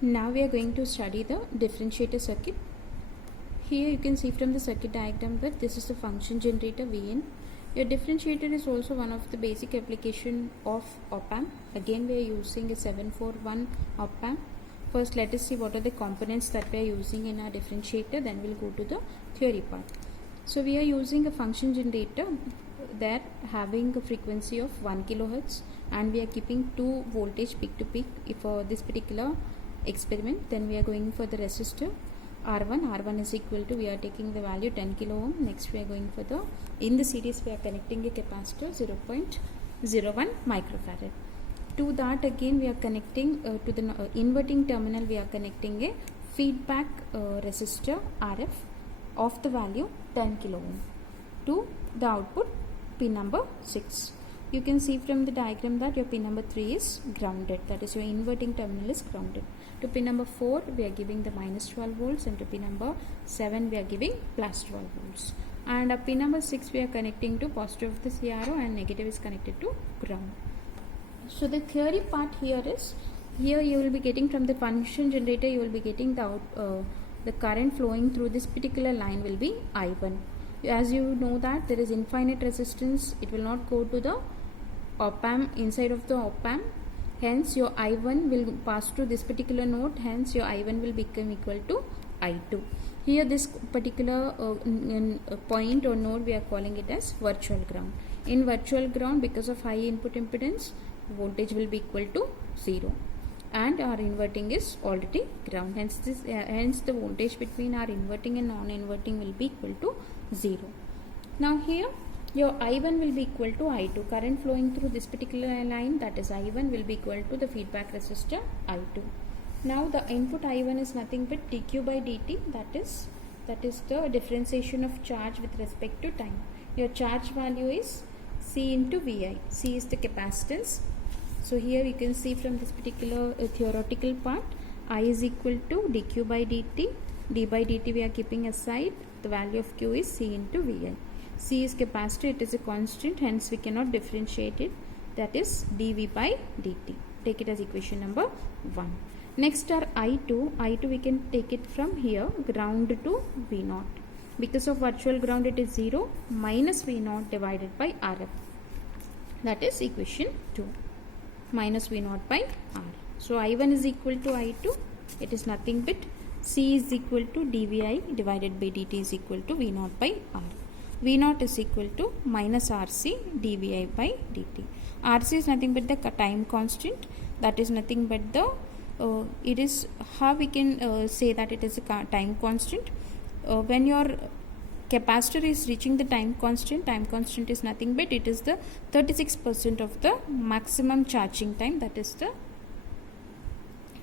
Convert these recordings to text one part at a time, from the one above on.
Now we are going to study the differentiator circuit. Here you can see from the circuit diagram that this is the function generator Vn. Your differentiator is also one of the basic application of op-amp. Again we are using a 741 op-amp. First let us see what are the components that we are using in our differentiator, then we'll go to the theory part. So we are using a function generator that having a frequency of 1 kilohertz, and we are keeping 2 voltage peak to peak for this particular experiment. Then we are going for the resistor R1 is equal to, we are taking the value 10 kilo ohm. Next we are going for the, in the series we are connecting a capacitor 0.01 microfarad. To that again we are connecting to the inverting terminal, we are connecting a feedback resistor RF of the value 10 kilo ohm to the output pin number 6. You can see from the diagram that your pin number 3 is grounded, that is your inverting terminal is grounded. To pin number 4 we are giving the minus 12 volts, and to pin number 7 we are giving plus 12 volts. And pin number 6 we are connecting to positive of the CRO, and negative is connected to ground. So the theory part here is, here you will be getting from the function generator, you will be getting the current flowing through this particular line will be I1. As you know that there is infinite resistance, it will not go to the op-amp, inside of the op-amp, hence your I1 will pass to this particular node, hence your I1 will become equal to I2. Here this particular point or node we are calling it as virtual ground. In virtual ground, because of high input impedance, voltage will be equal to 0, and our inverting is already ground, hence the voltage between our inverting and non-inverting will be equal to 0. Now here your I1 will be equal to I2. Current flowing through this particular line, that is I1, will be equal to the feedback resistor I2. Now the input I1 is nothing but dq by dt, that is the differentiation of charge with respect to time. Your charge value is C into Vi. C is the capacitance. So here you can see from this particular theoretical part, I is equal to dq by dt. D by dt we are keeping aside. The value of Q is C into Vi. C is capacitor, it is a constant, hence we cannot differentiate it, that is dV by dt. Take it as equation number 1. Next are I2 we can take it from here, ground to V0. Because of virtual ground it is 0 minus V0 divided by RF. That is equation 2. Minus V0 by R. So I1 is equal to I2. It is nothing but C is equal to dVi divided by dt is equal to V0 by R. V0 is equal to minus RC dVi by dt. RC is nothing but the time constant. That is nothing but the it is how we can say that it is a time constant. When your capacitor is reaching the time constant is nothing but it is the 36% of the maximum charging time, that is the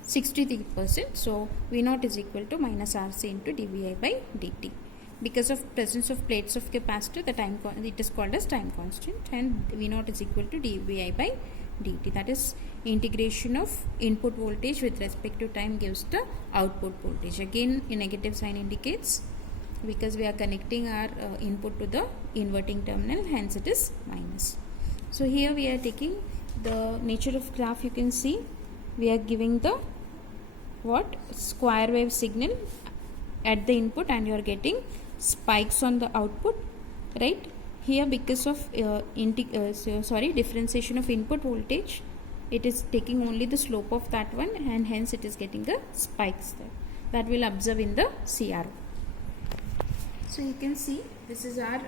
63%. So V0 is equal to minus RC into dVi by dt. Because of presence of plates of capacitor, the time it is called as time constant, and V0 is equal to dVi by dt. That is integration of input voltage with respect to time gives the output voltage. Again a negative sign indicates because we are connecting our input to the inverting terminal, hence it is minus. So here we are taking the nature of graph. You can see we are giving the square wave signal at the input, and you are getting spikes on the output, right? Here because of differentiation of input voltage, it is taking only the slope of that one, and hence it is getting the spikes there that will observe in the CRO. So you can see this is our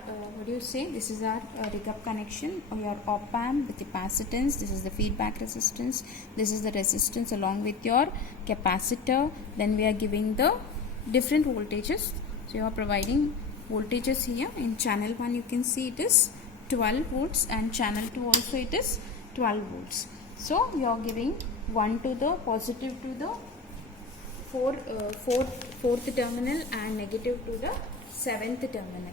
this is our rig up connection, or your op-amp, the capacitance, this is the feedback resistance, this is the resistance along with your capacitor. Then we are giving the different voltages. So you are providing voltages here. In channel 1 you can see it is 12 volts, and channel 2 also it is 12 volts. So you are giving 1 to the positive to the fourth terminal, and negative to the 7th terminal.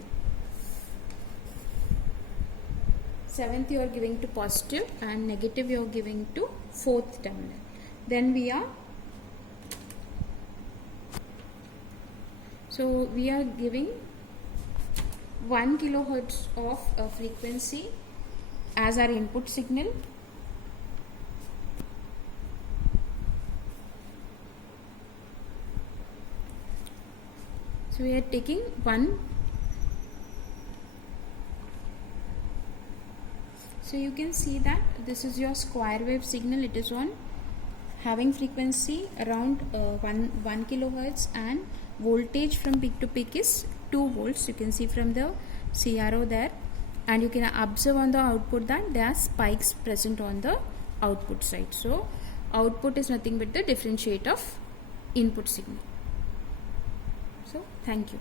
7th you are giving to positive, and negative you are giving to 4th terminal. Then we are giving 1 kilohertz of frequency as our input signal, So we are taking one. So you can see that this is your square wave signal. It is on having frequency around 1 kilohertz, and voltage from peak to peak is 2 volts. You can see from the CRO there, and you can observe on the output that there are spikes present on the output side. So output is nothing but the differentiate of input signal. So thank you.